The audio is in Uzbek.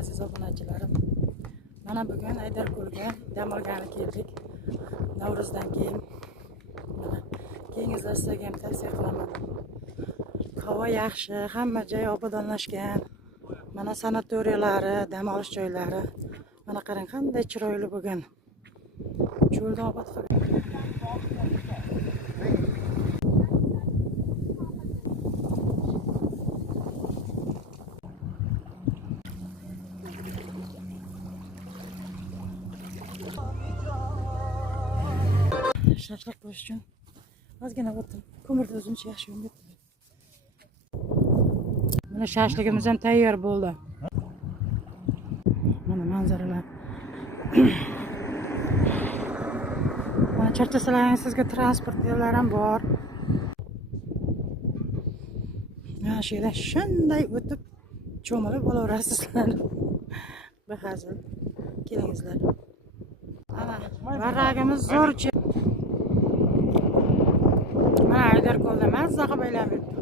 aziz obunachilarim. Mana bugun Aydarko'lga dam olgani keldik. Navro'zdan keyin. Mana keyingizlar sizlarga ham tavsiya qilaman. Havo yaxshi, hamma joy obodonlashgan. Mana sanatoriyalari, dam olish joylari. Mana qarang qanday chiroyli bo'lgan. Cho'lda obod qilgan. Shashlik qo'yish uchun ozgina o'tdim. Ko'mirni o'zimcha yaxshi yo'nib. Mana shashligimiz ham tayyor bo'ldi. Mana manzaralar. Mana charchasalaring sizga transport yo'llari ham bor. Mana shu yerdan shunday o'tib cho'milib olaverasizlar. Bahazil. Kelingizlar. Mana varragimiz zo'rchi. Mana Aydarko'lda mazza qilib aylanib yuribdi.